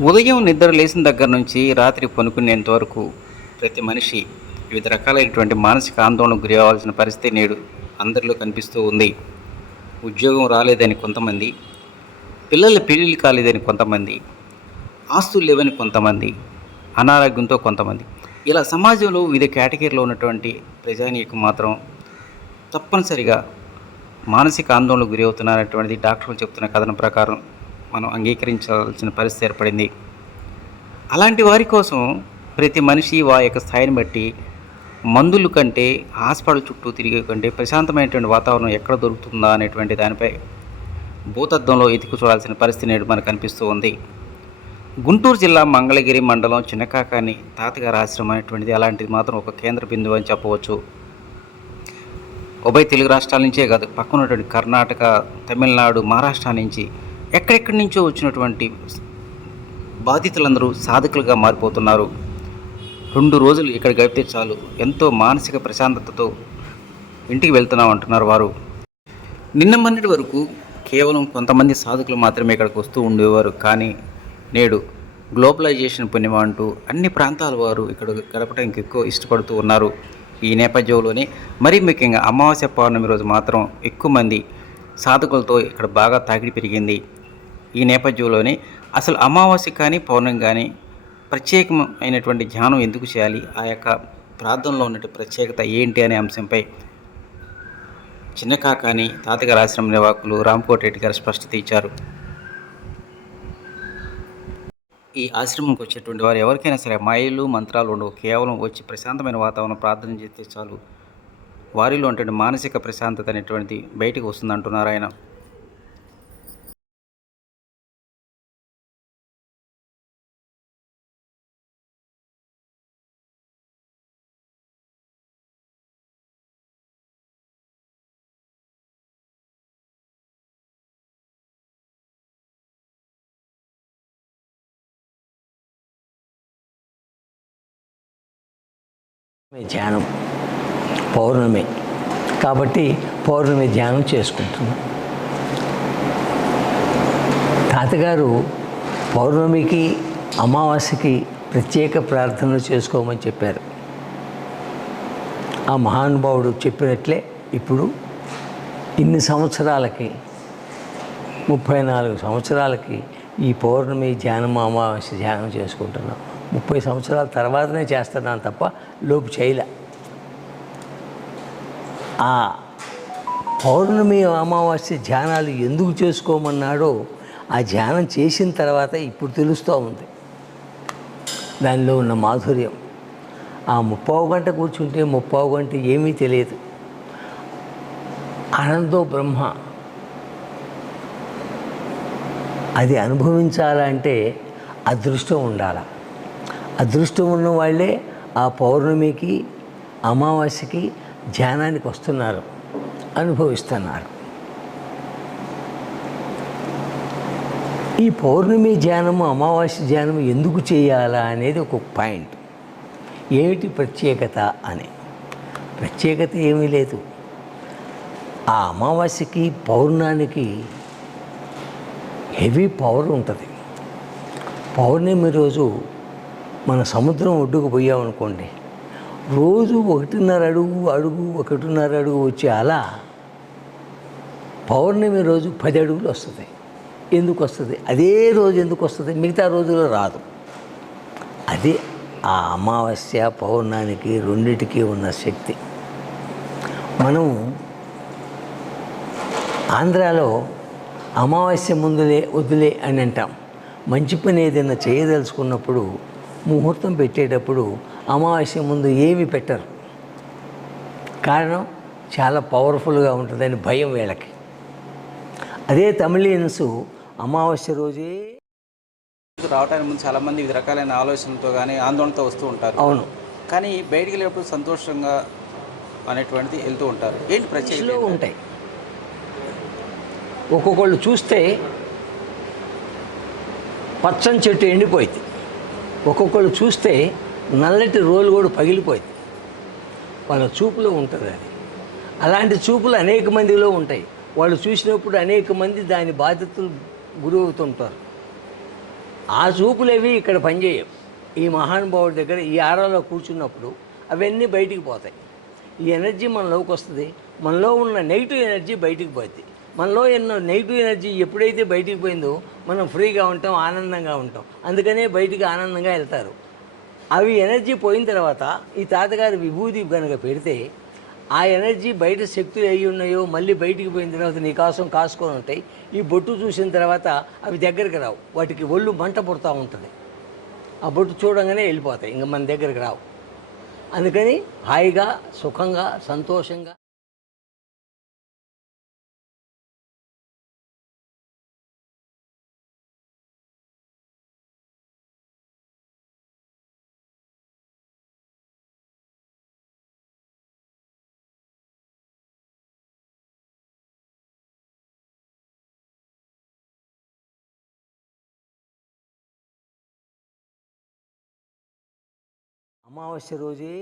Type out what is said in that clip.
ఉదయం నిద్ర లేచిన దగ్గర నుంచి రాత్రి పనుకునేంత వరకు ప్రతి మనిషి వివిధ రకాలైనటువంటి మానసిక ఆందోళనకు గురి అవ్వాల్సిన పరిస్థితి నేడు అందరిలో కనిపిస్తూ ఉంది. ఉద్యోగం రాలేదని కొంతమంది పిల్లల పెళ్ళిళ్ళు కాలేదని కొంతమంది ఆస్తులు లేవని కొంతమంది అనారోగ్యంతో కొంతమంది. ఇలా సమాజంలో వివిధ కేటగిరీలో ఉన్నటువంటి ప్రజానీయకు మాత్రం తప్పనిసరిగా మానసిక ఆందోళనకు గురి అవుతున్నారనేటువంటిది డాక్టర్లు చెప్తున్న కథనం ప్రకారం మనం అంగీకరించాల్సిన పరిస్థితి ఏర్పడింది. అలాంటి వారి కోసం ప్రతి మనిషి వారి యొక్క స్థాయిని బట్టి మందులు కంటే హాస్పిటల్ చుట్టూ తిరిగే కంటే ప్రశాంతమైనటువంటి వాతావరణం ఎక్కడ దొరుకుతుందా అనేటువంటి దానిపై భూతద్దంలో ఎతికి చూడాల్సిన పరిస్థితి నేడు మనకు కనిపిస్తూ ఉంది. గుంటూరు జిల్లా మంగళగిరి మండలం చిన్నకాకాని తాతగారి ఆశ్రమం అనేటువంటిది అలాంటిది మాత్రం ఒక కేంద్ర బిందువు అని చెప్పవచ్చు. ఉభయ తెలుగు రాష్ట్రాల నుంచే కాదు పక్కన ఉన్నటువంటి కర్ణాటక తమిళనాడు మహారాష్ట్ర నుంచి ఎక్కడెక్కడి నుంచో వచ్చినటువంటి బాధితులందరూ సాధకులుగా మారిపోతున్నారు. రెండు రోజులు ఇక్కడ గడిపితే చాలు. ఎంతో మానసిక ప్రశాంతతతో ఇంటికి వెళ్తున్నాం అంటున్నారు వారు. నిన్న మొన్నటి వరకు కేవలం కొంతమంది సాధకులు మాత్రమే ఇక్కడికి వస్తూ ఉండేవారు. కానీ నేడు గ్లోబలైజేషన్ పుణ్యమ అంటూ అన్ని ప్రాంతాల వారు ఇక్కడ గడపడానికి ఎక్కువ ఇష్టపడుతూ ఉన్నారు. ఈ నేపథ్యంలోనే మరీ ముఖ్యంగా అమావాస్య పౌర్ణమి రోజు మాత్రం ఎక్కువ మంది సాధకులతో ఇక్కడ బాగా తాకిడి పెరిగింది. ఈ నేపథ్యంలోనే అసలు అమావాస్య కానీ పౌర్ణమి కానీ ప్రత్యేకమైనటువంటి ధ్యానం ఎందుకు చేయాలి? ఆ యొక్క ప్రార్థనలో ఉన్నటువంటి ప్రత్యేకత ఏంటి అనే అంశంపై చిన్న కాకాని తాతగారి ఆశ్రమ నివాకులు రామ్కోట్ రెడ్డి గారు స్పష్టత ఇచ్చారు. ఈ ఆశ్రమంకి వచ్చేటువంటి వారు ఎవరికైనా సరే మాయలు మంత్రాలు ఉండవు. కేవలం వచ్చి ప్రశాంతమైన వాతావరణం ప్రార్థన చేస్తే చాలు. వారిలో అంటే మానసిక ప్రశాంతత అనేటువంటిది బయటకు వస్తుంది అంటున్నారు ఆయన. ధ్యానం. పౌర్ణమి. కాబట్టి పౌర్ణమి ధ్యానం చేసుకుంటున్నాం. తాతగారు పౌర్ణమికి అమావాస్యకి ప్రత్యేక ప్రార్థనలు చేసుకోమని చెప్పారు. ఆ మహానుభావుడు చెప్పినట్లే ఇప్పుడు ఇన్ని సంవత్సరాలకి ముప్పై నాలుగు సంవత్సరాలకి ఈ పౌర్ణమి ధ్యానం అమావాస్య ధ్యానం చేసుకుంటున్నాం. ముప్పై సంవత్సరాల తర్వాతనే చేస్తున్నాను తప్ప లోపు చేయలే. ఆ పౌర్ణమి అమావాస్య ధ్యానాలు ఎందుకు చేసుకోమన్నాడో ఆ ధ్యానం చేసిన తర్వాత ఇప్పుడు తెలుస్తూ ఉంది. దానిలో ఉన్న మాధుర్యం. ఆ ముప్పావు గంట కూర్చుంటే ముప్పావు గంట ఏమీ తెలియదు. ఆనందో బ్రహ్మ అది అనుభవించాలంటే అదృష్టం ఉండాలి? అదృష్టం ఉన్న వాళ్ళే ఆ పౌర్ణమికి అమావాస్యకి ధ్యానానికి వస్తున్నారు అనుభవిస్తున్నారు. ఈ పౌర్ణమి ధ్యానము అమావాస్య ధ్యానము ఎందుకు చేయాలా అనేది ఒక పాయింట్. ఏమిటి ప్రత్యేకత అని. ప్రత్యేకత ఏమీ లేదు. ఆ అమావాస్యకి పౌర్ణానికి హెవీ పవర్ ఉంటుంది. పౌర్ణమి రోజు మన సముద్రం ఒడ్డుకు పోయామనుకోండి రోజు ఒకటిన్నర అడుగు అడుగు ఒకటిన్నర అడుగు వచ్చే అలా పౌర్ణమి రోజు పది అడుగులు వస్తుంది. ఎందుకు వస్తుంది? అదే రోజు ఎందుకు వస్తుంది? మిగతా రోజుల్లో రాదు. అదే ఆ అమావాస్య పౌర్ణానికి రెండిటికి ఉన్న శక్తి. మనం ఆంధ్రాలో అమావాస్య ముందులే వదిలే అని అంటాం. మంచి పని ఏదైనా చేయదలుచుకున్నప్పుడు ముహూర్తం పెట్టేటప్పుడు అమావాస్య ముందు ఏమి పెట్టరు. కారణం చాలా పవర్ఫుల్గా ఉంటుందని భయం వీళ్ళకి. అదే తమిళియన్స్ అమావాస్య రోజే రావడానికి ముందు చాలా మంది వివిధ రకాలైన ఆలోచనలతో కానీ ఆందోళనతో వస్తూ ఉంటారు. అవును. కానీ బయటికి వెళ్ళినప్పుడు సంతోషంగా అనేటువంటిది వెళ్తూ ఉంటారు. ఏంటి లో ప్రత్యేకత ఉంటాయి. ఒక్కొక్కళ్ళు చూస్తే పచ్చని చెట్టు ఎండిపోయింది ఒక్కొక్కళ్ళు చూస్తే నల్లటి రోలు కూడా పగిలిపోయింది. వాళ్ళ చూపులో ఉంటుంది అది. అలాంటి చూపులు అనేక మందిలో ఉంటాయి. వాళ్ళు చూసినప్పుడు అనేక మంది దాని బాధ్యతలు గురవుతుంటారు. ఆ చూపులేవి ఇక్కడ పనిచేయవు. ఈ మహానుభావుడి దగ్గర ఈ ఆరాలో కూర్చున్నప్పుడు అవన్నీ బయటికి పోతాయి. ఈ ఎనర్జీ మనలోకి వస్తుంది. మనలో ఉన్న నెగిటివ్ ఎనర్జీ బయటికి పోతుంది మనలో ఎన్నో నెగిటివ్ ఎనర్జీ ఎప్పుడైతే బయటికి పోయిందో మనం ఫ్రీగా ఉంటాం ఆనందంగా ఉంటాం. అందుకనే బయటికి ఆనందంగా వెళ్తారు. అవి ఎనర్జీ పోయిన తర్వాత ఈ తాతగారి విభూతి కనుక పెడితే ఆ ఎనర్జీ బయట శక్తులు అయి ఉన్నాయో మళ్ళీ బయటికి పోయిన తర్వాత నీ కోసం కాసుకొని ఉంటాయి. ఈ బొట్టు చూసిన తర్వాత అవి దగ్గరికి రావు. వాటికి ఒళ్ళు మంట పుడతా ఉంటుంది. ఆ బొట్టు చూడంగానే వెళ్ళిపోతాయి. ఇంకా మన దగ్గరికి రావు. అందుకని హాయిగా సుఖంగా సంతోషంగా అమావాస్య రోజే